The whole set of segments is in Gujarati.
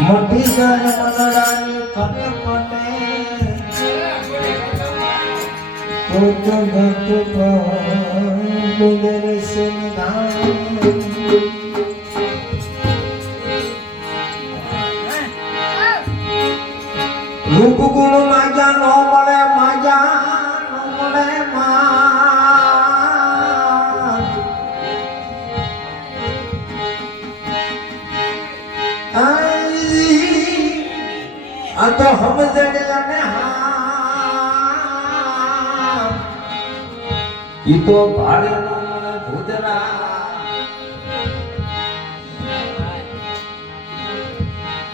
મટી જાય મનડાની કટપટે તો જગત ડુંગર સિંધાણ રૂપ ગુણ માજા નો આ તો સમજણ અને હા ઈ તો ભાડે નો મળે ભૂદરા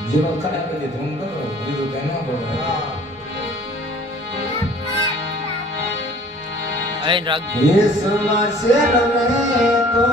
જીરો ખરાબ કરી ધૂમ કરો બીજું કઈ ન કરો. અહીં રાખજો. દેશમાં શેર રમે તો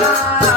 બીજ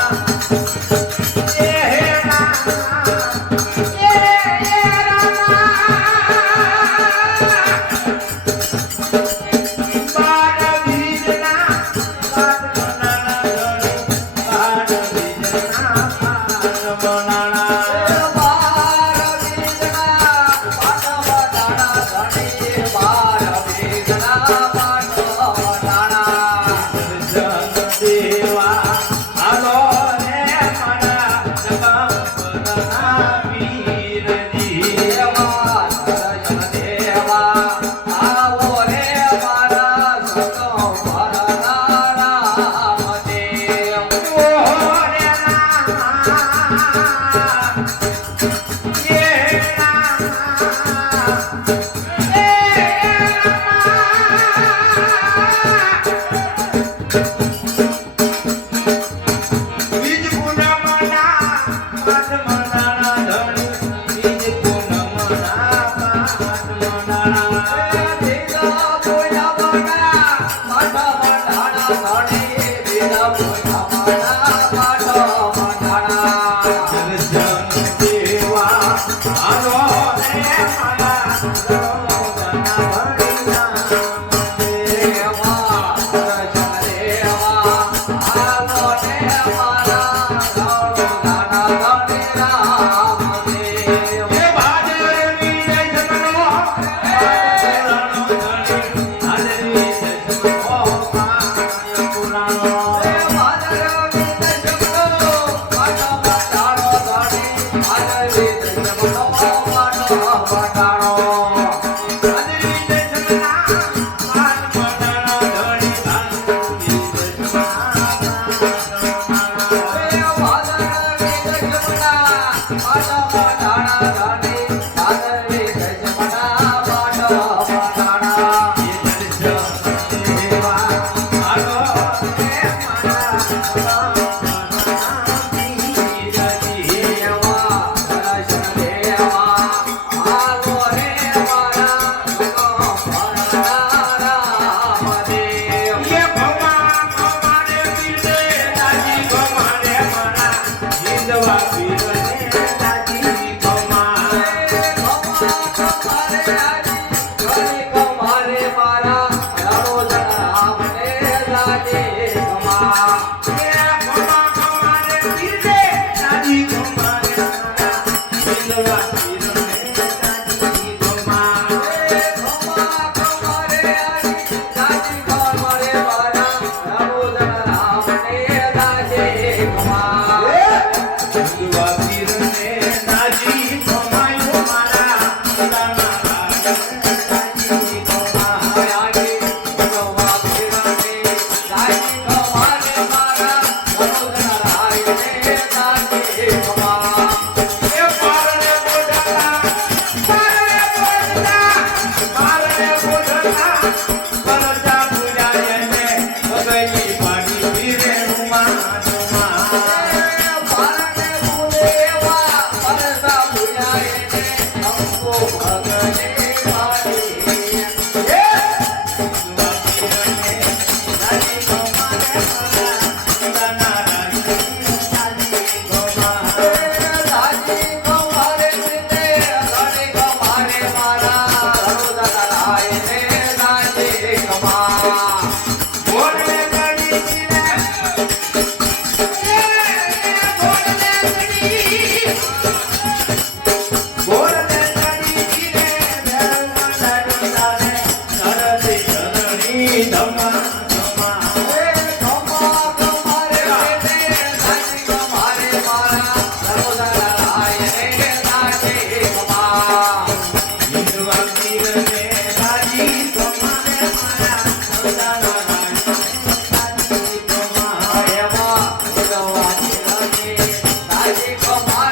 마.